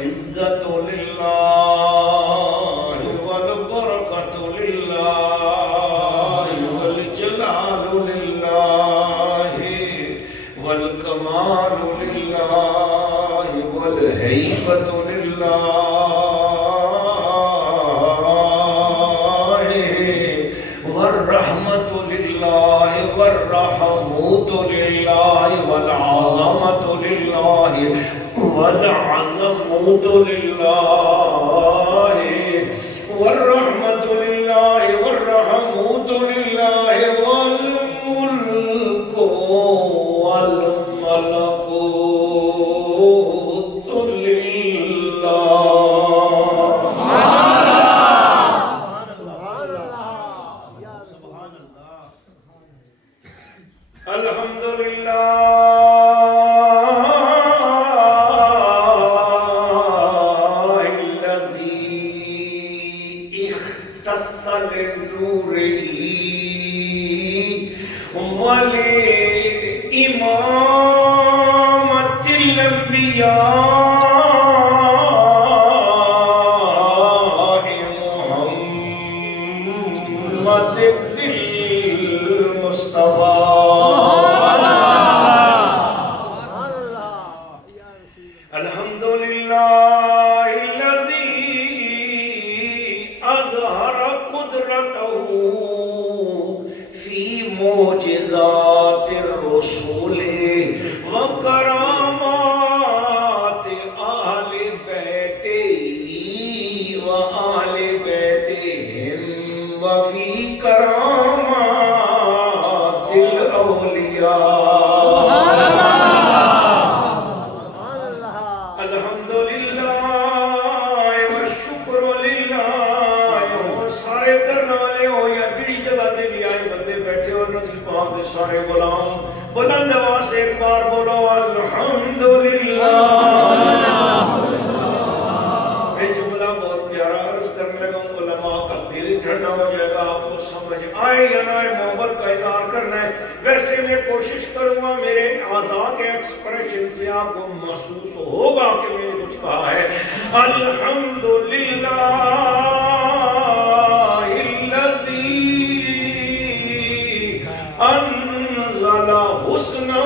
العزة لله والبركة لله والجلال لله والكمال لله والهيبة لله والرحمة لله والرحموت لله والعظمة لله والعظموت لله والرحمة لله والرحموت لله والملك والملكوت لله. الحمد لله الذي اختص لنوره ولإمامة الأنبياء محمد المصطفى. الحمد لله الذي أظهر قدرته في معجزات الرسل وكرامات أهل بيته وأهل بيتهم وفي كرامات الأولياء. الحمد للہ والشکر للہ. اور سارے کرنے والے ہو یا کڑی جگہ دے بھی آئے بندے بیٹھے اور نقل پاک دے سارے غلام بلند آواز سے ایک بار بولو الحمدللہ. میں جملہ بہت پیارا عرض کرنے لگا ہوں، علماء کا دل ٹھنڈا ہو جائے گا، آپ کو سمجھ آئے یا نہ آئے، محبت کا اظہار کرنا ہے. ویسے میں کوشش کروں گا میرے اعضاء کے ایکسپریشن سے آپ کو محسوس ہوگا کہ میں نے کچھ کہا ہے. الحمدللہ الذی انزل حسنہ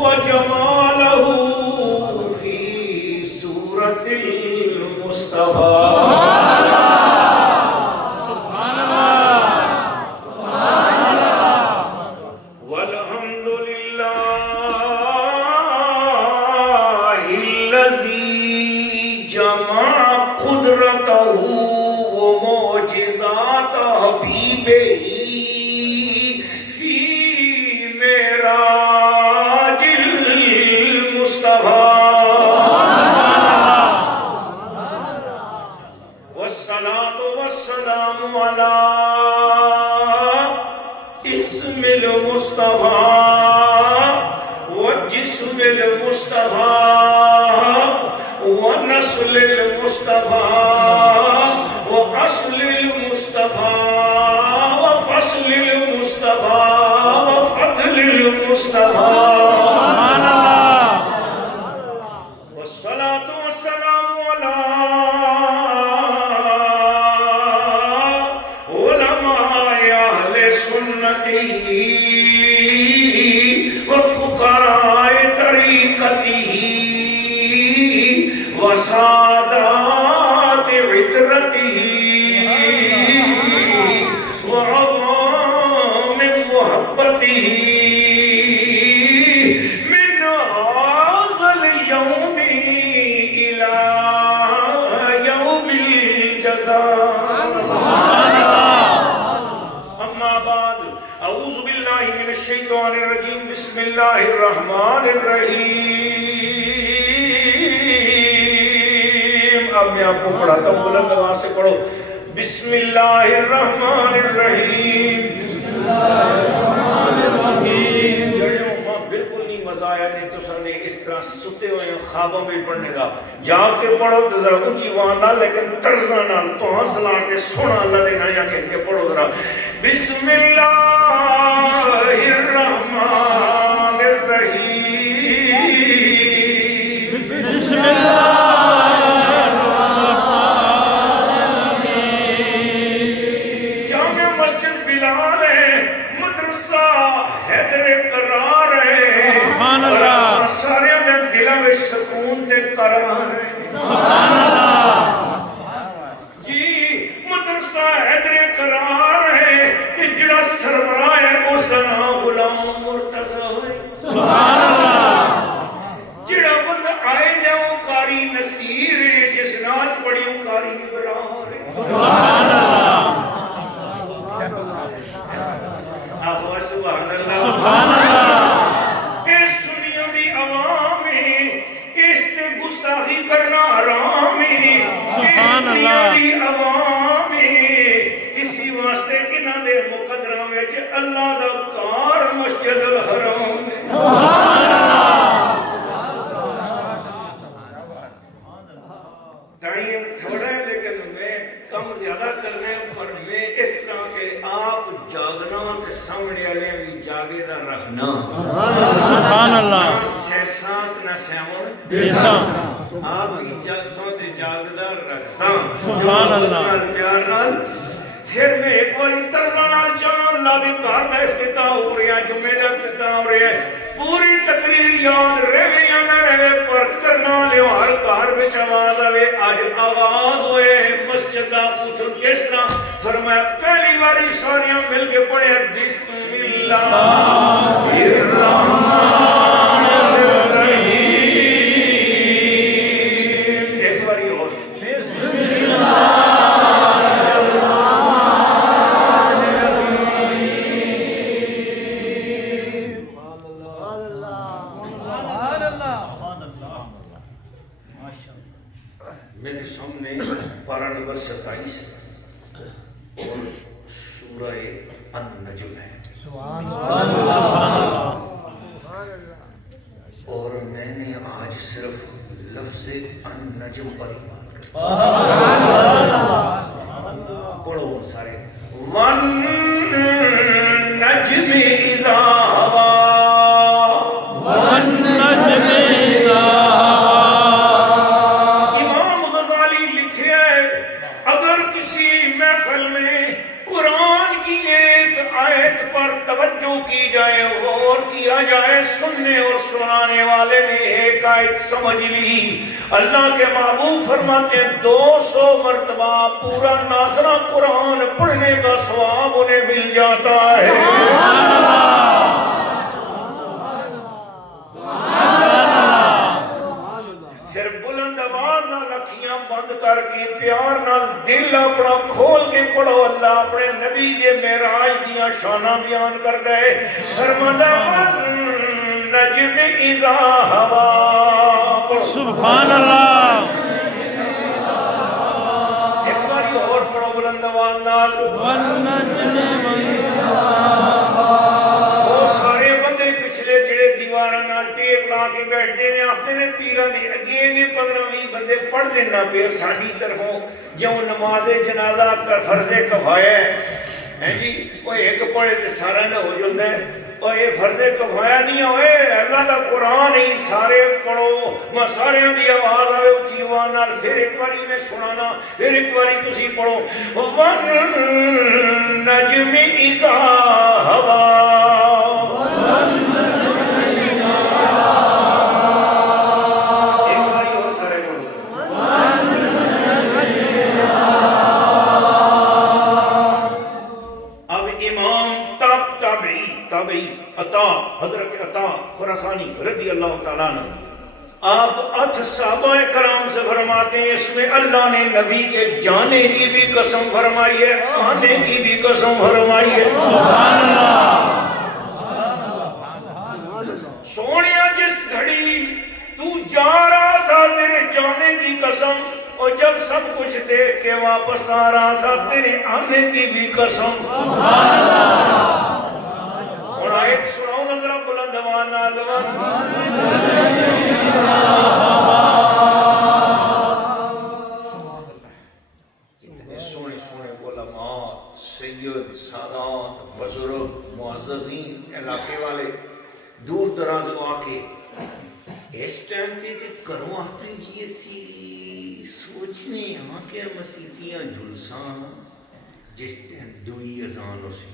وجمالہ فی سورۃ المصطفیٰ. ونسل المصطفى وأصل المصطفى وفصل المصطفى وفضل المصطفى. والصلاة والسلام على علماء أهل سنته وفقراء طريقته وسادات عطرته وعوام محبته من هذا اليوم إلى يوم الجزاء. أما بعد أعوذ بالله من الشيطان الرجيم. بسم الله الرحمن الرحيم. اب میں آپ کو پڑھاتا ہوں، بلند آواز سے پڑھو. بسم اللہ الرحمن الرحیم. بسم اللہ الرحمن الرحیم. جڑیوں ماں بالکل نہیں مزہ آیا، نہیں تو سنے اس طرح ستے ہوئے خوابوں میں پڑھنے گا. جا کے پڑھو تو ذرا اونچی وہاں نہ، لیکن طرزہ نہ تو حوصلہ کے سونا اللہ دینا یا کہ پڑھو ذرا. بسم اللہ الرحمن الرحیم. بسم اللہ سکون تے قرار ہے جی مدرسہ حیدر قرار ہے تے جڑا سربراہ ہے اس دا نام غلام مرتضی ہے جڑا بندہ آئے دے وہ قاری نصیر ہے جس نات پڑھی وہ قاری ابرار ہے آہو سبحان اللہ اس دنیا دی عوام ہے اس تے گستاخی کرنا حرام ہے اس دنیا دی عوام ہے اسی واسطے انہاں دے مقدراں وچ اللہ دا کار مسجد الحرام ہے ٹائم تھوڑا ہے لیکن میں کم زیادہ کرنے پر میں اس طرح کہ آپ جاگنا کے سامنے والے بھی جاگے دا رکھنا سبحان اللہ نہ سیسانت نہ سیمون آپ بھی جاگسوں تے جاگدہ رکھساں سبحان اللہ پیار نال پھر میں ایک باری ترزہ نال چاہوں اللہ دے کار میں افتتاح ہو رہی ہے جمعہ دا افتتاح ہو رہی ہے پوری تقریر یاد رہے یا نہ رہے پر کرنا لیو ہر کار بچ آواز آوے آج آواز ہوئے مسجد دا پوچھو کس طرح فرمایا پہلی باری ساریاں مل کے پڑھے بسم اللہ الرحمن الرحیم ایک باری اور بسم اللہ میرے سامنے پارہ نمبر 27 اور سورہ النجم ہے اور میں نے آج صرف لفظ النجم پر بات کر پڑھو سارے وَالنَّجْمِ إِذَا هَوَىٰ سننے اور سنانے والے نے ایک آیت سمجھ لی اللہ کے محبوب فرماتے ہیں 200 مرتبہ پورا ناظرہ قرآن پڑھنے کا ثواب انہیں مل جاتا ہے پھر بلند آواز نال اکھیاں بند کر کے پیار نال دل اپنا کھول کے پڑھو اللہ اپنے نبی کے معراج دیاں شاناں بیان کر دے فرماتا نجم اذا ہوا سبحان اللہ ایک باری اور پڑھو بلند آواز نال وہ سارے بندے پچھلے جڑے دیواراں نال ٹیپ لا کے بیٹھتے ہیں آختے نے پیراں دی اگے نے 15-20 بندے پڑھ دینا پہ ساڈی طرفوں جو نماز جنازہ کا فرض کفایہ ہے جی وہ ایک پڑھے تے سارا نہ ہو جلدا ہے اور یہ فرض کفایہ نہیں ہوئے اللہ دا قرآن ہی سارے پڑھو میں سارے دی آواز آوے اچھی آواز نال پھر ایک باری میں سنانا پھر ایک باری تسی پڑھو وَالنَّجْمِ إِذَا هَوَىٰ ایک باری اور سارے پڑھو اب امام تابعی عطا حضرت عطا خراسانی رضی اللہ تعالیٰ عنہ آپ 8 صحابہ کرام سے فرماتے ہیں اس میں اللہ نے نبی کے جانے کی بھی قسم فرمائی ہے آنے کی بھی قسم فرمائی ہے سونیا جس گھڑی تو جا رہا تھا تیرے جانے کی قسم اور جب سب کچھ دیکھ کے واپس آ رہا تھا تیرے آنے کی بھی قسم اور آیت سناؤ نظرہ بلند آواز نال اتنے سونے سونے علماء سید سادات بزرگ معززین علاقے والے دور دراز آ کے اس ٹائم پہ کروں آتے جی ایسی سوچنے یہاں کے مسیحیاں جلساں جس ٹائم دوئی اذان ہو سی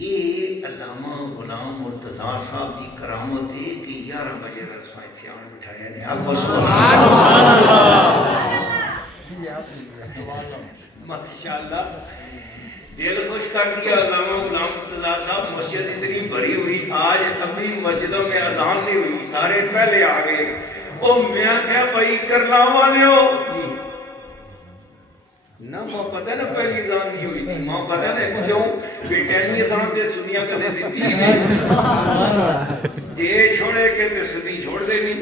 یہ علامہ غلام مرتضیٰ صاحب کی کرامت ہے کہ 11 بجے رسوائیں تھے آن بٹھایا نے آپ سبحان اللہ ماشاءاللہ دل خوش کر دیا علامہ غلام مرتضیٰ صاحب. مسجد اتنی بھری ہوئی آج ابھی مسجدوں میں اذان نہیں ہوئی سارے پہلے آ گئے. او میں کہا بھائی کرلا والے ہو نہ ماں پتہ نہ پہلی اذان نہیں ہوئی تھی ماں پتہ نہ کیوں بیٹینی اذان دے سنیا کدے دیتی نہیں دے چھوڑے کے تے سنی چھوڑ دے نہیں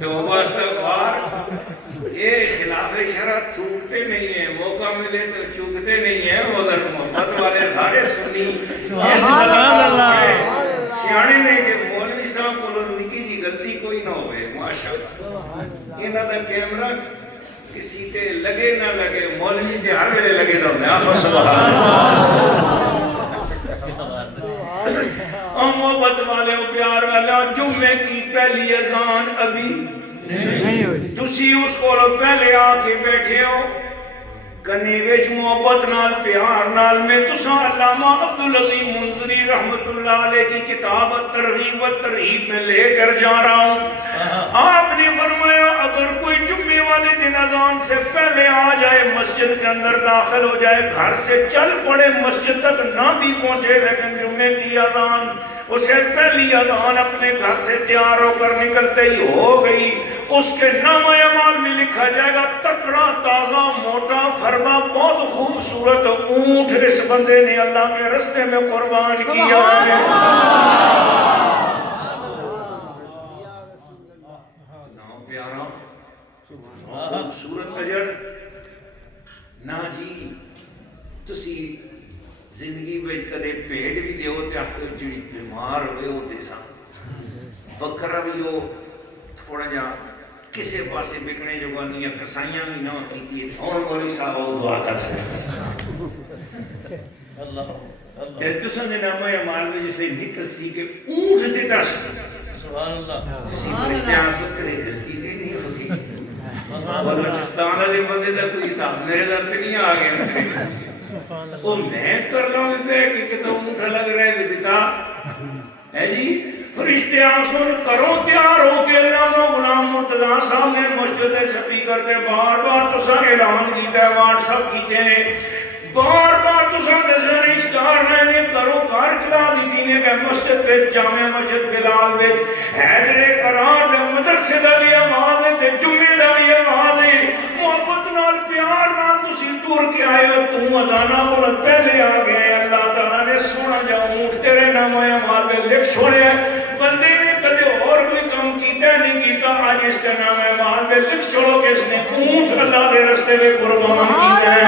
تو استغفار. یہ خلاف شرع تھوکتے نہیں ہیں موقع ملے تو چوکتے نہیں ہیں مگر محبت والے سارے سنی اس سیانے نے کہ مولوی صاحب کو نکی جی غلطی کوئی نہ ہوئے ماشاءاللہ. انہاں دا کیمرہ کسی تے لگے نہ لگے مولوی تے ہر ویلے لگے دا ہوندے آپ سبحان محبت والے پیار والا. جمعے کی پہلی اذان ابھی نہیں ہوئی تسی اس کو پہلے آ کے بیٹھے ہو کنے وچ محبت نال پیار نال. میں تساں علامہ عبدالعظیم منذری رحمت اللہ علیہ کی کتاب ترغیب و ترہیب میں لے کر جا رہا ہوں. آپ نے فرمایا اگر کوئی جمعے والے دن اذان سے پہلے آ جائے مسجد کے اندر داخل ہو جائے گھر سے چل پڑے مسجد تک نہ بھی پہنچے لیکن جمعے کی اذان اسے پہلی اذان اپنے گھر سے تیار ہو کر نکلتے ہی ہو گئی اس کے نامہ اعمال میں لکھا جائے گا تکڑا تازہ موٹا فرما بہت خوبصورت اونٹ اس بندے نے اللہ کے رستے میں قربان کیا ہے. نام پیارا خوبصورت اجر نہ جی تسی زندگی میں کدے پیٹ بھی دیو تے آخو جڑی بیمار ہوئے ہو دے سا بکرا بھی ہو تھوڑا جا کسے پاسے بکنے جو بانیاں کسائیاں بھی نہ کیتی اور مولی صاحب ہو دعا کر سکتے تے تسن دے نامہ اعمال میں جس لئے نکل سی کہ اونٹ دیتا سبحان اللہ جسی فرشتے آنسو کرے غلطی دے نہیں ہوگی بلوچستان علی بندے دا کوئی صاحب میرے دا نہیں آگئے وہ میں کر رہا ہوں پہ کہ کتنا اونٹا لگ رہا ہے دیتا ہے جی. فرشتے آنسون کرو تیار ہو کے علامہ غلام مرتضیٰ صاحب نے مسجد سپیکر کے بار بار تسا اعلان کیتا ہے واٹس ایپ کیتے نے بار بار تسا نظر اشتہار رہنے کرو کار چلا دیتی نے کہ مسجد پہ جامع مسجد بلال میں حیدر قرار میں مدرسے دا بھی آواز ہے تے جمعے دا بھی آواز ہے محبت نال پیار نال تسی ٹور کے آئے ہو تم ازانہ بولت پہلے آ گئے اللہ تعالیٰ نے سونا جا اونٹ تیرے نامہ اعمال میں لکھ چھوڑے ہیں بندے نے کدے اور کوئی کام کیتا نہیں کیتا آج اس کے نامہ اعمال میں لکھ چھوڑو کہ اس نے اونٹ اللہ دے رستے میں قربان کیتا ہے.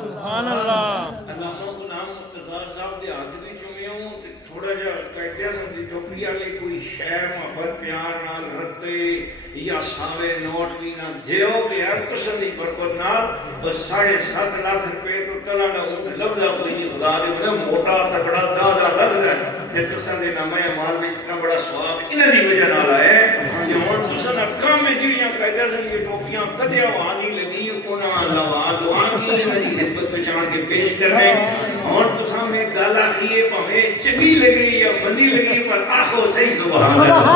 سبحان اللہ. علامہ غلام مرتضیٰ صاحب دے ہاتھ بھی چومے ہوں تھوڑا جا قیدیہ سمجھی ٹوپی والے کوئی شے محبت پیار نال رکھتے یا ساوے نوٹ بھی نہ دیو کہ ہر قسم دی برکت نال بس 7.5 لاکھ روپے تو تلا نہ اونٹ لبدا کوئی نہیں خدا دے بولے موٹا تکڑا دادا لگدا ہے تے تساں دے نامہ اعمال میں اتنا بڑا ثواب انہاں دی وجہ نال ہے کہ ہن تساں اکھاں میں جڑیاں قاعدہ سنگی ٹوپیاں کدے آ نہیں لگی انہاں لوا دعا کی انہاں دی خدمت میں جان کے پیش کرنے اور تساں میں گل آکھیے بھاویں چنگی لگی یا مندی لگی پر آخو صحیح سبحان اللہ.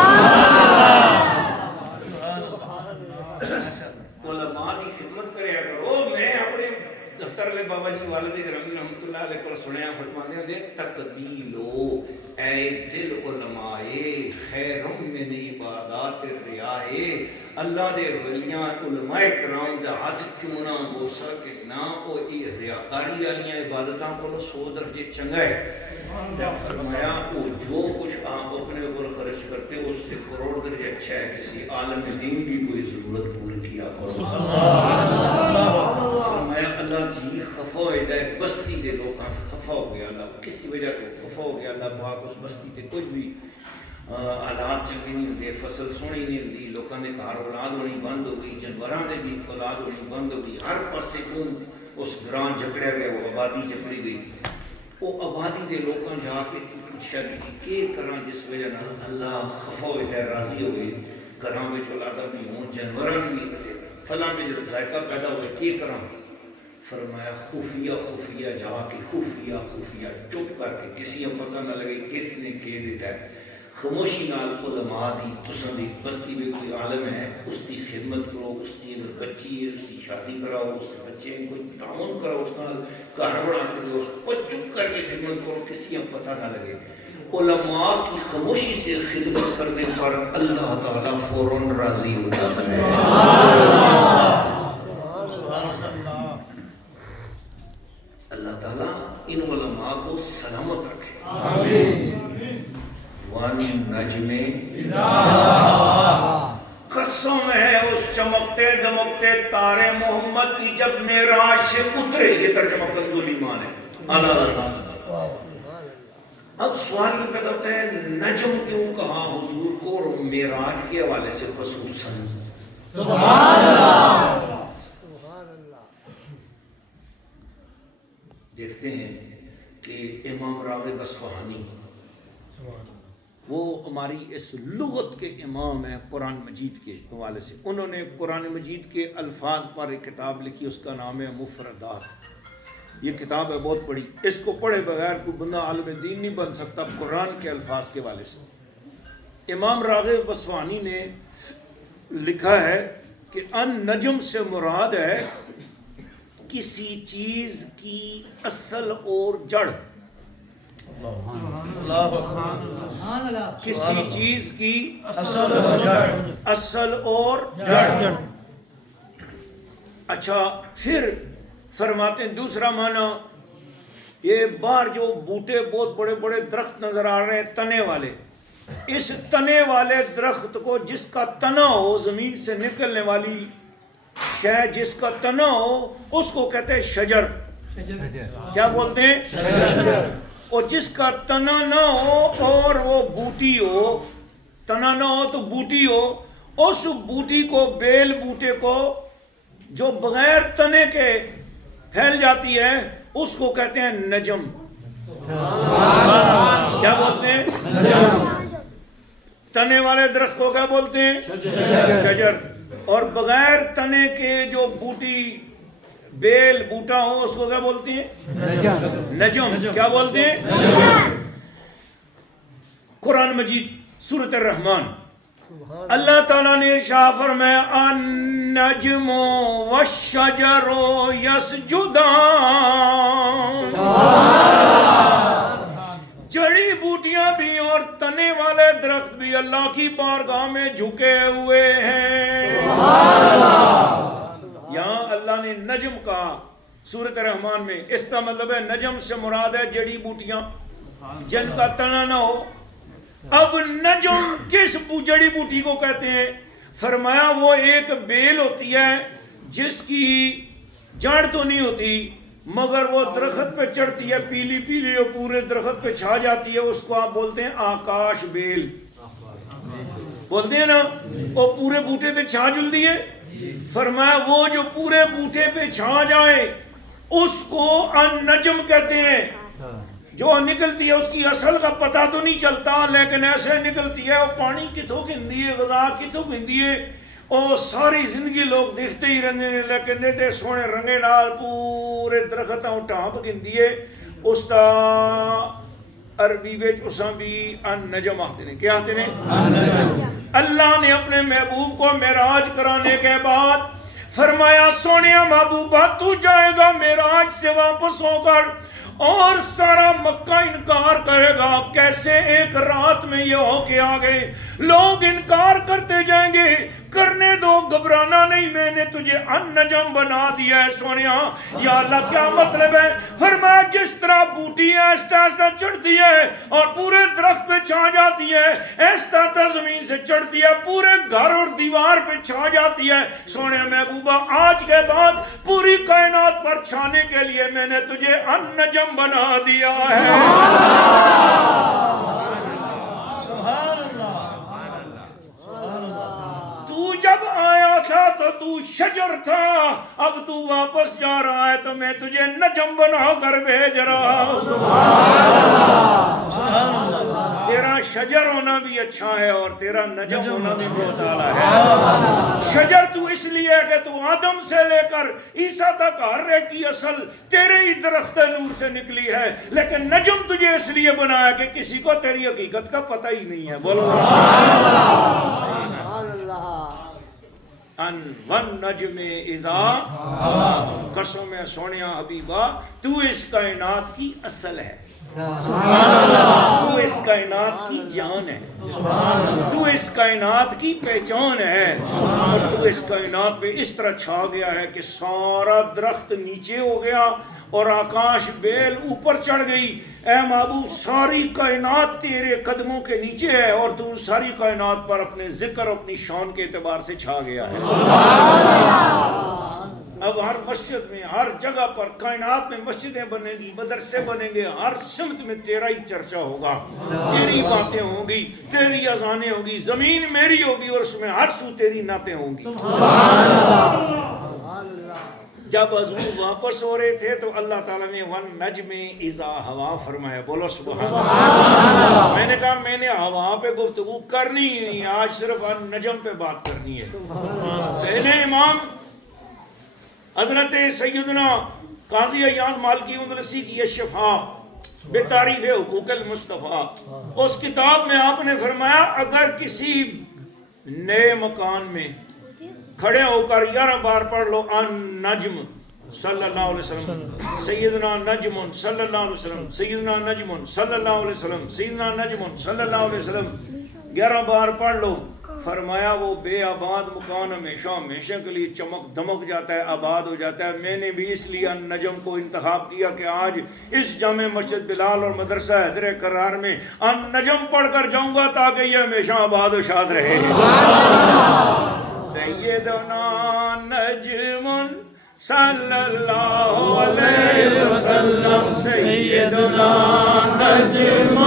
علماء کی خدمت کریا کرو. میں اپنے دفتر لے بابا جی والد گرامی رحمت اللہ علیہ کو سنیا فرمانے دے تقلیلو اے دل علمائے خیرم من عبادات الریائے. اللہ دے ولیاں علماء کرام دے ہاتھ چومنا گوسا کہ نہ او ای ریاکاری والیاں عبادتاں کو 100 درجے چنگا ہے. فرمایا وہ جو کچھ آپ اپنے اوپر خرچ کرتے اس سے کروڑ درجے اچھا ہے کسی عالم دین کی کوئی ضرورت پوری کیا کرو. فرمایا اللہ جی خفا ہو جائے بستی کے لوگ خفا ہو گیا اللہ کسی وجہ کو خفا ہو گیا اللہ پاک اس بستی تے کچھ بھی حالات چنگے نہیں ہوتے فصل سونی نہیں ہوتی لوگوں نے گھر اولاد ہونی بند ہو گئی جانوراں دے بھی اولاد ہونی بند ہو گئی ہر پاسے کو اس گراں جکڑیا گیا وہ آبادی جکڑی گئی. وہ آبادی دے لوگوں جا کے پوچھا کہ کراں جس وجہ نال اللہ خفا ہوئے تے راضی ہوئے گھراں وچ اولاداں بھی ہون جانوراں بھی تے پھلاں وچ ذائقہ پیدا ہوئے کی کراں. فرمایا خفیہ خفیہ جا کے خفیہ خفیہ چپ کر کے کسی کو پتہ نہ لگے کس نے کہہ دیتا ہے خاموشی نال علماء دی تساں دی بستی میں کوئی عالم ہے اس کی خدمت کرو، اس کی اگر بچی ہے اس کی شادی کراؤ، اس کے بچے ہیں کوئی تعاون کرو، اس نال گھر بنا کے دو، اور چپ کر کے خدمت کرو کسی کو پتہ نہ لگے۔ علماء کی خاموشی سے خدمت کرنے پر اللہ تعالیٰ فوراً راضی ہو جاتا ہے۔ اللہ تعالیٰ ان علماء کو سلامت رکھے۔ وَالنَّجْمِ إِذَا هَوَىٰ، قسم ہے اس چمکتے دمکتے تارے محمد کی جب معراج سے اترے۔ یہ ترجمہ کنزُ ایمان ہے۔ اب سوال یہ پیدا ہوتا ہے نجم کیوں کہا حضور کو اور معراج کے حوالے سے خصوصاً؟ سبحان اللہ، سبحان اللہ۔ دیکھتے ہیں کہ امام راغب اصفہانی وہ ہماری اس لغت کے امام ہیں قرآن مجید کے حوالے سے، انہوں نے قرآن مجید کے الفاظ پر ایک کتاب لکھی، اس کا نام ہے مفردات۔ یہ کتاب ہے بہت بڑی، اس کو پڑھے بغیر کوئی بندہ عالم دین نہیں بن سکتا قرآن کے الفاظ کے حوالے سے۔ امام راغب اصفہانی نے لکھا ہے کہ ان نجم سے مراد ہے کسی چیز کی اصل اور جڑ، کسی چیز کی اصل اور جڑ۔ اچھا پھر فرماتے ہیں دوسرا معنی یہ باہر جو بوٹے بہت بڑے بڑے درخت نظر آ رہے ہیں تنے والے، اس تنے والے درخت کو جس کا تنا ہو، زمین سے نکلنے والی شے جس کا تنا ہو اس کو کہتے ہیں شجر۔ کیا بولتے ہیں؟ شجر۔ اور جس کا تنا نہ ہو اور وہ بوٹی ہو، تنا نہ ہو تو بوٹی ہو، اس بوٹی کو بیل بوٹے کو جو بغیر تنے کے پھیل جاتی ہے اس کو کہتے ہیں نجم۔ کیا بولتے ہیں؟ تنے والے درخت کو کیا بولتے ہیں؟ شجر۔ اور بغیر تنے کے جو بوٹی بیل بوٹا ہو اس کو کیا بولتے ہیں؟ نجم۔ کیا بولتے ہیں؟ قرآن مجید سورۃ الرحمن اللہ تعالیٰ نے ارشاد فرمایا النجم والشجر یسجدان، جڑی بوٹیاں بھی اور تنے والے درخت بھی اللہ کی بارگاہ میں جھکے ہوئے ہیں۔ یہاں اللہ نے نجم کہا سورۃ الرحمن میں، اس کا مطلب ہے نجم سے مراد ہے جڑی بوٹیاں جن کا تنا نہ ہو۔ اب نجم کس جڑی بوٹی کو کہتے ہیں؟ فرمایا وہ ایک بیل ہوتی ہے جس کی جڑ تو نہیں ہوتی مگر وہ درخت پہ چڑھتی ہے، پیلی پیلی اور پورے درخت پہ چھا جاتی ہے، اس کو آپ بولتے ہیں آکاش بیل بولتے ہیں نا، وہ پورے بوٹے پہ چھا جلدی ہے۔ فرمایا وہ جو پورے بوٹے پہ چھا جائے اس کو النجم کہتے ہیں۔ جو نکلتی ہے اس کی اصل کا پتہ تو نہیں چلتا لیکن ایسے نکلتی ہے، وہ پانی کتوں گھندی ہے، غذا کتوں گھندی ہے، اور ساری زندگی لوگ دیکھتے ہی رہنے لیکن ایڈے سونے رنگے نال پورے درخت ٹانپ گھندی ہے۔ اس کا عربی وچ اساں بھی النجم آتے ہیں۔ کیا آتے ہیں؟ اللہ نے اپنے محبوب کو معراج کرانے کے بعد فرمایا سونیا محبوبہ تو جائے گا معراج سے واپس ہو کر اور سارا مکہ انکار کرے گا۔ کیسے؟ ایک رات میں یہ ہو کے آ گئے، لوگ انکار کرتے جائیں گے، کرنے دو، گھبرانا نہیں، میں نے تجھے النجم بنا دیا ہے سونیا۔ یا اللہ کیا مطلب ہے؟ فرمایا جس طرح بوٹی ہے ایسا ایسا چڑھتی ہے اور پورے درخت پہ چھا جاتی ہے، ایسا ایسا زمین سے چڑھتی ہے پورے گھر اور دیوار پہ چھا جاتی ہے۔ سونے محبوبہ آج کے بعد پوری کائنات پر چھانے کے لیے میں نے تجھے النجم بنا دیا ہے۔ جب آیا تھا تو تو شجر تھا، اب تو واپس جا رہا ہے تو میں تجھے نجم بنا کر بھیج رہا ہوں۔ سبحان اللہ۔ تیرا شجر ہونا بھی اچھا ہے اور تیرا نجم ہونا بھی بہت اعلیٰ ہے. شجر تو اس لیے ہے کہ تو آدم سے لے کر عیسیٰ تک ہر ایک کی اصل تیرے ہی درخت نور سے نکلی ہے, لیکن نجم تجھے اس لیے بنایا کہ کسی کو تیری حقیقت کا پتہ ہی نہیں ہے. بولو ان ون نجم اذا ہوا, قسم ہے سونیا حبیبا تو اس کائنات کی اصل ہے, تو اس کائنات کی جان ہے, تو اس کائنات کی پہچان ہے, اور تو اس کائنات پہ اس طرح چھا گیا ہے کہ سارا درخت نیچے ہو گیا اور آکاش بیل اوپر چڑھ گئی. اے محبوب ساری کائنات تیرے قدموں کے نیچے ہے اور تو ساری کائنات پر اپنے ذکر اپنی شان کے اعتبار سے چھا گیا ہے. اب ہر مسجد میں ہر جگہ پر کائنات میں مسجدیں بنیں گی, مدرسے بنیں گے, ہر سمت میں تیرا ہی چرچا ہوگا, تیری باتیں ہوں گی, تیری اذانیں ہوں گی, زمین میری ہوگی اور اس میں ہر سو تیری نعتیں ہوں گی. جب حضور واپس ہو رہے تھے تو اللہ تعالیٰ نے ون نجم اذا ہوا فرمایا. بولو سبحان اللہ. میں نے کہا میں نے ہوا پہ گفتگو کرنی ہی نہیں, آج صرف ان نجم پہ بات کرنی ہے. پہلے امام حضرت سیدنا قاضی عیاض مالکی اندلسی کی یہ شفا بتعریف حقوق المصطفیٰ, اس کتاب میں آپ نے فرمایا اگر کسی نئے مکان میں کھڑے ہو کر 11 بار پڑھ لو ان نجم صلی اللہ علیہ وسلم, سیدنا نجم صلی اللہ علیہ وسلم, سیدنا نجم صلی اللہ علیہ وسلم, سیدنا نجم صلی اللہ علیہ وسلم, 11 بار پڑھ لو, فرمایا وہ بے آباد مکان ہمیشہ ہمیشہ کے لیے چمک دمک جاتا ہے, آباد ہو جاتا ہے. میں نے بھی اس لیے ان نجم کو انتخاب کیا کہ آج اس جامع مسجد بلال اور مدرسہ حیدر کرار میں ان نجم پڑھ کر جاؤں گا تاکہ یہ ہمیشہ آباد و شاد رہے. سیدنا نجم صلی اللہ علیہ وسلم, سیدنا نجم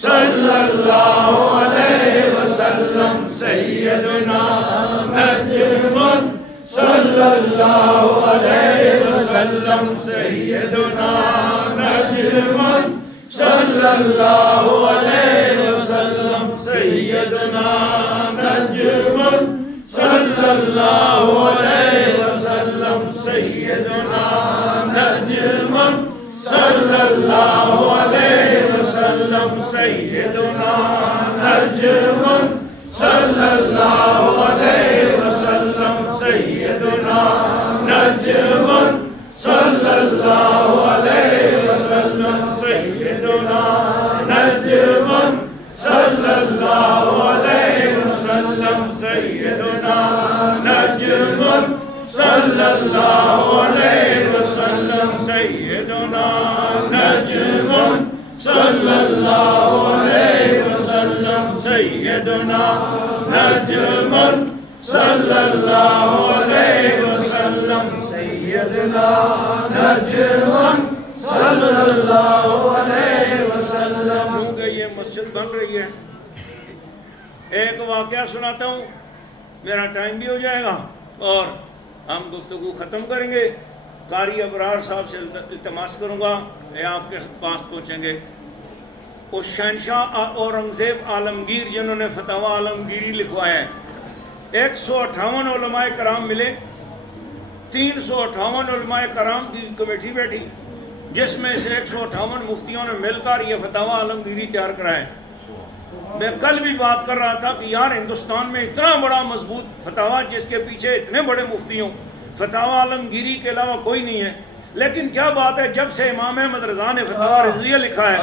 صلی اللہ علیہ وسلم, سیدنا نجم صلی اللہ علیہ وسلم, سیدنا نجم صلی اللہ علیہ وسلم, سیدنا نجم صلی اللہ علیہ وسلم, سیدنا نجم صلی اللہ علیہ وسلم, سیدنا نجم صلی اللہ علیہ وسلم, سیدنا نجم صلی اللہ علیہ وسلم, سیدنا نجم صلی اللہ علیہ وسلم, سیدنا نجم صلی اللہ علیہ وسلم, سیدنا نجم صلی اللہ علیہ وسلم, سیدنا نجم صلی اللہ علیہ وسلم, سیدنا نجم صلی اللہ علیہ وسلم. چونکہ یہ مسجد بن رہی ہے, ایک واقعہ سناتا ہوں, میرا ٹائم بھی ہو جائے گا اور ہم گفتگو ختم کریں گے. قاری ابرار صاحب سے التماس کروں گا, یہ آپ کے پاس پہنچیں گے. وہ شہنشاہ اورنگزیب عالمگیر جنہوں نے فتاوی عالمگیری لکھوایا ہے, 158 علماء کرام ملے, 358 علماء کرام کی کمیٹی بیٹھی, جس میں سے 158 مفتیوں نے مل کر یہ فتاوی عالمگیری تیار کرائے. میں کل بھی بات کر رہا تھا کہ یار ہندوستان میں اتنا بڑا مضبوط فتاوی جس کے پیچھے اتنے بڑے مفتی ہوں, فتاوی عالمگیری کے علاوہ کوئی نہیں ہے. لیکن کیا بات ہے, جب سے امام احمد رضا نے فتاوی رضویہ لکھا ہے,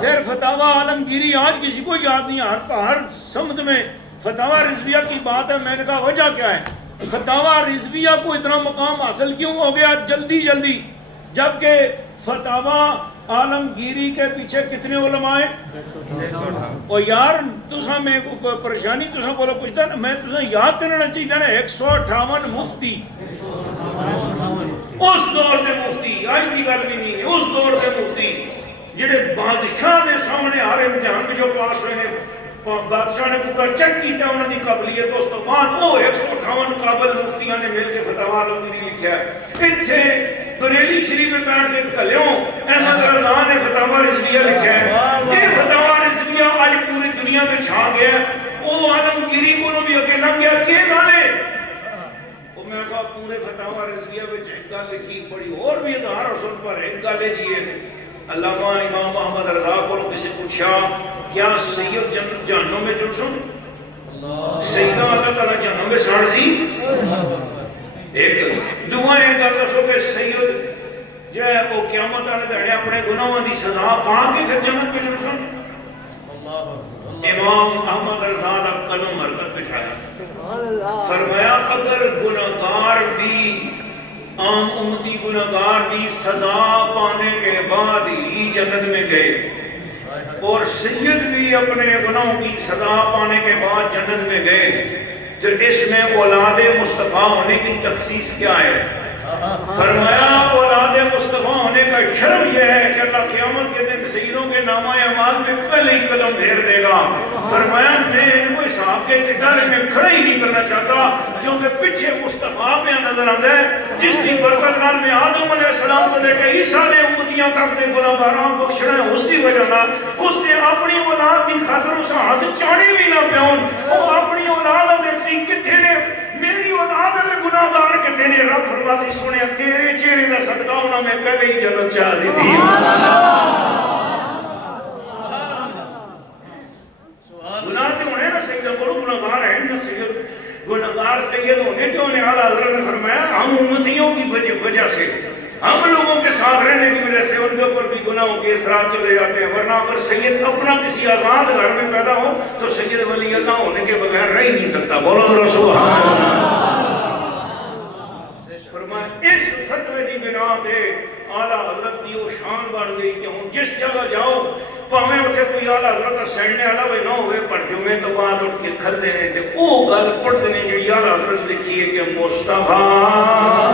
پھر فتاوی عالمگیری آج کسی کو یاد نہیں. ہر سمت میں فتاوی رضویہ کی بات ہے. میں نے کہا وجہ کیا ہے, فتاوی رضویہ کو اتنا مقام حاصل کیوں ہو گیا جلدی جلدی, جبکہ فتاوی عالمگیری کے پیچھے کتنے علماء ہیں؟ اور یار تسا میں پریشانی تسا بولا پوچھتا ہے, میں تسا یاد کرنا چاہیے نا 158 مفتی, اس دور کے مفتی, آج کی گل بھی نہیں ہے, اس دور کے مفتی جڑے بادشاہ دے سامنے ہر امتحان میں جو پاس ہوئے ہیں, بادشاہ نے پورا چیک کیا انہوں نے قابلیت, اس تو بعد وہ 158 قابل مفتیاں نے مل کے فتاوی عالمگیری لکھا ہے. اتنے بریلی شریف میں بیٹھ کے کلیوں احمد رضا نے فتاوی رضویہ لکھا ہے. یہ فتاوی رضویہ آج پوری دنیا میں چھا گیا ہے. وہ عالمگیری کو بھی اگے لگ گیا کہ گالے وہ میں کہا پورے فتاوی رضویہ میں ایک گال لکھی بڑی اور بھی اظہار حسن پر ایک گالے جیے. علامہ امام احمد رضا کو کسی پوچھا کیا سید جہنم میں جڑ سن سیدہ اللہ تعالیٰ جہنم میں سڑ سی ایک دعائیں گاتا سو کہ سید جو ہے وہ قیامت آنے دہڑے اپنے گناہوں دی سزا پا کے پھر جنت میں جڑ سن. امام احمد رضا دا قلم حرکت بچھایا فرمایا اگر گناہگار بھی عام امتی گناہگار بھی سزا پانے کے بعد ہی جنت میں گئے اور سید بھی اپنے گناہوں کی سزا پانے کے بعد جنت میں گئے تو اس میں اولاد مصطفیٰ ہونے کی تخصیص کیا ہے؟ فرمایا اولاد مصطفیٰ ہونے کا شرم یہ ہے کہ اللہ قیامت کے دن سیدوں کے نامہ اعمال میں پہلے ہی قدم پھیر دے گا. فرمایا میں ان کو حساب کے کٹارے میں کھڑا ہی نہیں کرنا چاہتا کیونکہ پیچھے مصطفیٰ میں نظر آتا ہے جس کی برکت نال میں آدم علیہ السلام کو دے کے عیسیٰ نے امتیاں کا اپنے گناہگاراں بخشنا ہے. اس کی وجہ نال اس نے اپنی اولاد کی خاطر اس ہاتھ چاڑے بھی نہ پیون وہ اپنی اولاد دیکھ کتنے نے میری اولاد دے گناہگار کتنے نے رب فرماسی سنے تیرے چہرے کا صدقہ انہوں نے پہلے ہی جنت چاہ دی تھی. گناہ تو ہونے نا سید بڑو گناہگار ہے نا سید گناہگار سید ہونے کیوں نے اعلیٰ حضرت نے فرمایا ہم امتیوں کی وجہ سے ہم لوگوں کے ساتھ رہنے کی وجہ سے ان کے اوپر بھی گناہوں کے اثرات چلے جاتے ہیں. ورنہ اگر سید اپنا کسی آزاد گھر میں پیدا ہو تو سید ولی اللہ ہونے کے بغیر رہ ہی نہیں سکتا. بولو رسول اللہ. فرمایا اس فتوے کی بنا تے اعلیٰ حضرت کی وہ شان بڑھ گئی کہ ہوں جس جگہ جاؤ پاویں اتنے کوئی اعلیٰ حضرت سینڈنے والا ہوئے نہ ہوئے پر جمعے تو بعد اٹھ کے کھل دینے تے وہ گل پڑھ دینے جڑی اعلیٰ حضرت لکھی ہے کہ مصطفیٰ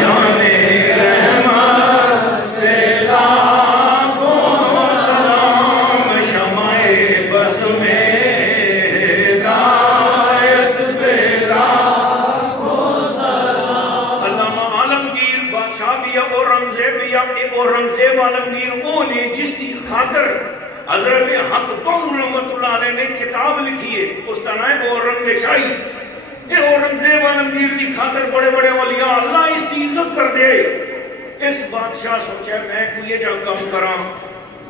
جانے رحمت تیرا کو سلام شمائے بز میں ہدایت بیلا کو سلام. علامہ عالمگیر بادشاہ بھی اورنگزیب بھی اورنگزیب عالمگیر وہ نے جس کی خاطر حضرت حق پور رحمت اللہ علیہ نے کتاب لکھی ہے اس کا نام اورنگ شاہی. یہ اورنگزیب عالمگیر کی خاطر بڑے بڑے اولیاء اللہ اس کی عزت کر دے. اس بادشاہ سوچا میں کوئی جا کام کراں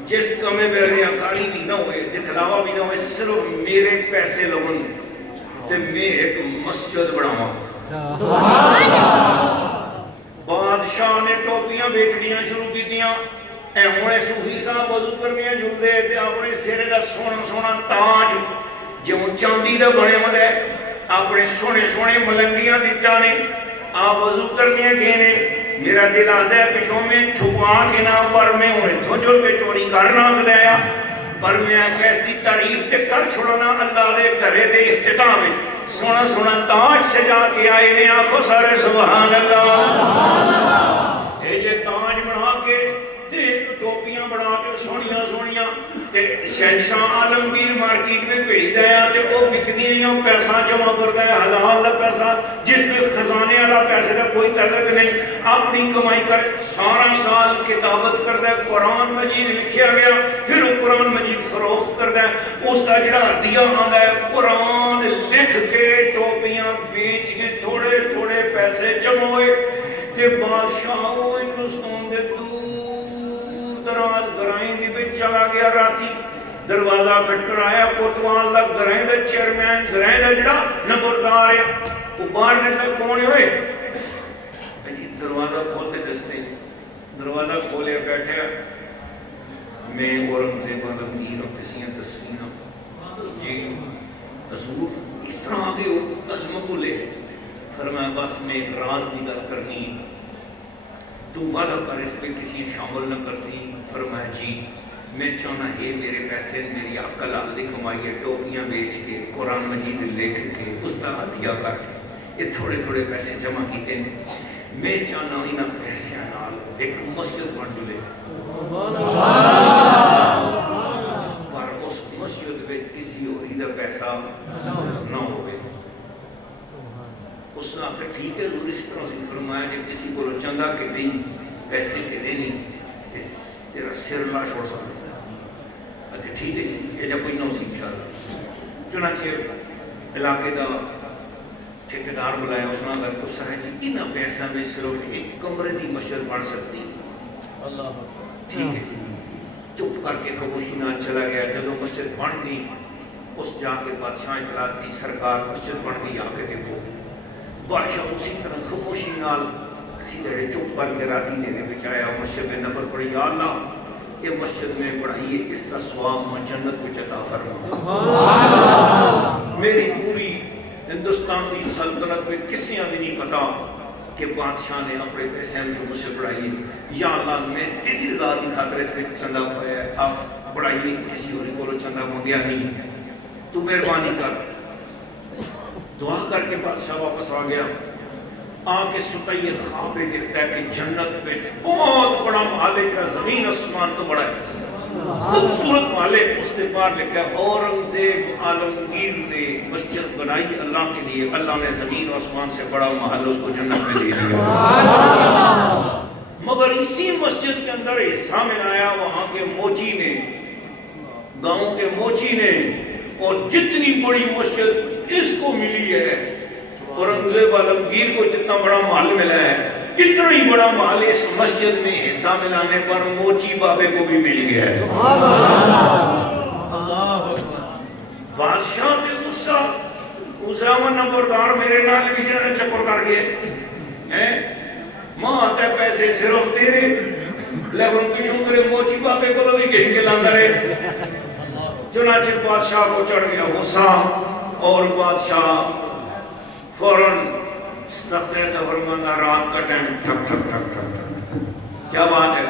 جس کمے میں ریاکاری بھی نہ ہوئے دکھلاوا بھی نہ ہوئے صرف میرے پیسے لگن تے میں ایک مسجد بناواں. بادشاہ نے ٹوپیاں بیچنیاں شروع کی دیاں. اے ہونے صوفی صاحب وضو کرنیاں جڑ دے تے اپنے سرے دا سونا سونا تاج جو چاندی دا بنے ہوندے اپنے سونے سونے ملنگیاں دیتا نے آپ وضو کرنیاں گئے نے. میرا دل آدھا ہے پچھوں میں چھپا کے نہ پر میں انہیں جھوجھل کے چوری کرنا گدایا پر میں کیسی تعریف تے کر چھوڑنا اللہ دے کرے دے افتتاح میں سونا سونا تاج سجا کے آئے نے آنکھوں سارے سبحان اللہ. اے جے تاج بنا کے تے ٹوپیاں بنا کے سونیاں سونیاں تے شہنشاہ عالمگیر مارکیٹ میں بھیج دیا تے وہ بکدیاں پیسہ جمع کر دیا حلال دا پیسہ جس میں خزانے والا پیسے کا کوئی تعلق نہیں. اپنی کمائی کر سارا سال کتابت کر دیا قرآن مجید لکھیا گیا پھر وہ قرآن مجید فروخت کر دیا. اس کا جڑا ہدیہ آندا ہے قرآن لکھ کے ٹوپیاں بیچ کے تھوڑے تھوڑے پیسے جمع ہوئے تے بادشاہ ہندوستان دے دور دراز گرائیں دی بچ چلا گیا. راتی دروازہ کھٹکر آیا کوتوال دا گرائیں دا چیئرمین گرائیں دا جڑا نمبردار ہے وہ باہر نکلا کون ہوئے دروازہ کھول کے دستے دروازہ کھولے بیٹھے میں اورنگزیب عالمگیر اور کسی دسیاں جی حضور اس طرح آگے ہو کلمہ کو لے. فرمایا بس میں ایک راز کی گل کرنی تو وعدہ کر اس پہ کسی شامل نہ کر سی. فرمایا جی میں چاہنا ہے میرے پیسے میری عقل آدھی کمائی ہے ٹوپیاں بیچ کے قرآن مجید لکھ کے اس کا عطیہ کر کے یہ تھوڑے تھوڑے پیسے جمع کیتے ہیں. میں چاہنا ہوں انہاں پیسیاں نال ایک مسجد بن جلے پر اس مسجد میں کسی ہوری دا پیسہ نہ ہوئے. اس نے آخر ٹھیک ہے ضرور اس طرح سے فرمایا کہ کسی کو چندہ کہ نہیں پیسے کے دینے تیرا سر نہ چھوڑ سکتا. کہ ٹھیک ہے یہ جب کوئی نہ اسی انشاءاللہ. چنانچہ علاقے دا ٹھیکیدار بلایا. اس نے کہا کہ صاحب جی انہاں پیسہ میں صرف ایک کمرے دی مسجد بن سکتی. ٹھیک ہے چپ کر کے خاموشی نال چلا گیا. جدوں مسجد بن گئی اس جا کے بادشاہ اطلاع دی سرکار مسجد بن گئی. آ کے دیکھو بادشاہ اسی طرح خاموشی نال کسی طرح چپ کر کے راتی نے بچایا. مسجد میں نفل پڑھی یا اللہ یہ مسجد میں پڑھائیے اس کا ثواب میں جنت میں عطا فرما. میری پوری ہندوستان کی سلطنت میں کسی بھی نہیں پتا کہ بادشاہ نے اپنے پیسے میں جو مسجد پڑھائی. یا اللہ میں تیری رضا کی خاطر اس پہ چندہ پایا ہے. آپ پڑھائیے کسی اور کو چندہ منگیا نہیں. تو مہربانی کر. دعا کر کے بادشاہ واپس آ گیا. آ کے ستائیے خواب میں دیکھتا ہے کہ جنت میں بہت بڑا محل ہے. زمین آسمان تو بڑا ہے. خوبصورت محل ہے. اس کے بعد لکھا اورنگزیب عالمگیر نے مسجد بنائی اللہ کے لیے. اللہ نے زمین و آسمان سے بڑا محل اس کو جنت میں دے دیا. مگر اسی مسجد کے اندر حصہ ملایا وہاں کے موچی نے, گاؤں کے موچی نے. اور جتنی بڑی مسجد اس کو ملی ہے, اورنگزیب عالمگیر کو جتنا بڑا محل ملا ہے, اتنا ہی بڑا محل اس مسجد میں حصہ ملانے پر موچی بابے کو بھی مل گیا ہے. بادشاہ کے غصہ اسامہ نمبردار میرے نال بھی جنہیں چکر کر گئے. ماں آتا ہے پیسے صرف تیرے لیکن کشوں کرے موچی بابے کو بھی گھن کے لاندہ رہے. چنانچہ بادشاہ کو چڑھ گیا غصہ اور بادشاہ فوراً تختے سے فرمانا رات کا ٹائم ٹھک ٹھک ٹھک ٹھک ٹھک. کیا بات ہے؟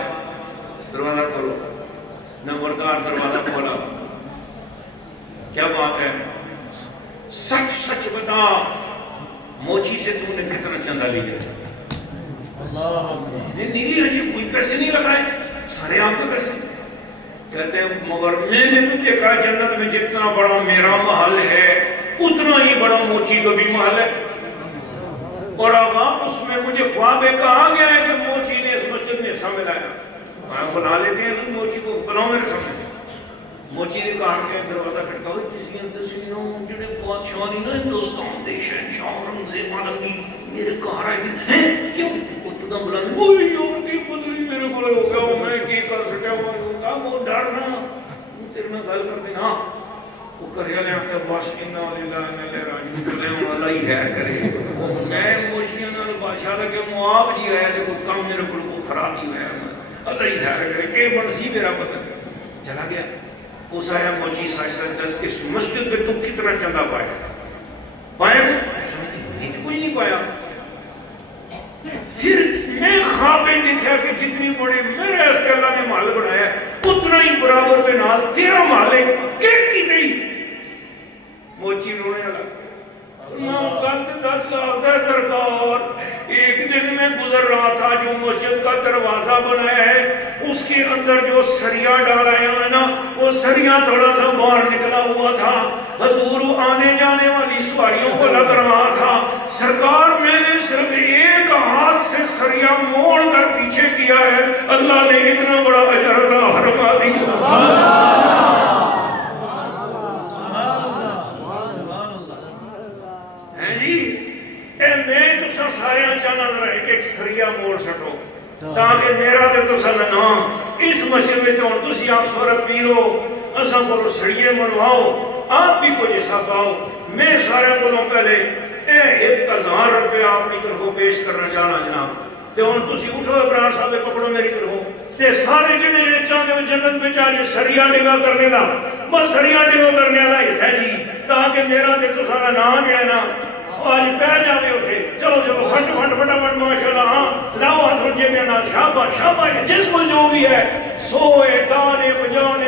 دروازہ کھولو. نمبردار دروازہ کھولا. کیا بات ہے؟ سچ سچ بتا موچی سے تم نے کتنا چندہ لیا؟ نہیں لیا جی, کوئی پیسے نہیں لگائے, سارے آپ کے پیسے. کہتے ہیں مگر میں نے تجھے کہا جنت میں جتنا بڑا میرا محل ہے اتنا ہی بڑا موچی کا بھی محل ہے. اور آقا اس میں مجھے خواب کہا گیا ہے کہ موچی نے اس مسجد میں حصہ ملایا. بنا لیتے ہیں موچی کو, بناؤ میرے سامنے. موچی نے کہا کہ دروازہ کھٹکا ہوئی کسی اندر سے نو جڑے بادشاہ نہیں نا ہندوستان دے شہنشاہ اورنگزیب عالمگیر میرے کہا رہے ہیں کیوں تو بلانے وہی اور کی بدلی میرے کو ہو گیا میں کی کر سکیا ہوں. وہ ڈرنا تیرے میں گل کر دینا. وہ کریا لے آتا باس انا للہ انا الیہ راجعون کرے ہوں اللہ ہی خیر کرے. میں موشیاں نال بادشاہ دا کہ معاف جی ہے دیکھو کم میرے کو خرابی ہوا ہے اللہ ہی خیر کرے کہ بنسی میرا پتہ. چلا گیا. اس آیا موچی سچ سچ دس اس مسجد میں تو کتنا چندہ پایا؟ پایا یہ تو کچھ نہیں پایا. پھر میں خوابیں دیکھا کہ جتنی بڑی میرے اس کے اللہ نے محل بنایا ہے اتنا ہی برابر میں نال تیرا محل ہے کیٹ کی گئی. موچی رونے لگا. میں کہتے 10 لاکھ ہے سرکار. ایک دن میں گزر رہا تھا جو مسجد کا دروازہ بنایا ہے اس کے اندر جو سریا ڈالا ہے نا وہ سریا تھوڑا سا باہر نکلا ہوا تھا. حضور آنے جانے والی سواریوں کو لگ رہا تھا. سرکار میں نے صرف ایک ہاتھ سے سریا موڑ کر پیچھے کیا ہے اللہ نے اتنا بڑا اجر عطا فرما دیا. میں تو سارے چاہنا ذرا ایک سریا موڑ سٹو تاکہ میرا دے تو سا نام اس مسجد میں تو تسی آپ سورت پیرو اساں کو سڑیے منواؤ آپ بھی کوئی ایسا پاؤ. میں سارے بولوں پہلے 1000 روپے اپنی طرفوں پیش کرنا چاہنا جناب. تے ہن تسی اٹھو ابرار صاحب پکڑو میری طرفوں تے سارے جڑے چاہتے ہو جنت میں چاہے سریا ڈگا کرنے دا بس سریا ڈگا کرنے والا حصہ جی تاکہ میرا دے تو سارا نام جڑا نا آج پہ جاوے ہوتے. چلو چلو فٹ فٹ فٹافٹ ماشاءاللہ. ہاں لاؤ ہاتھ رجے میں نا شاباش شاباش جس کو جو بھی ہے سوئے دانے بجانے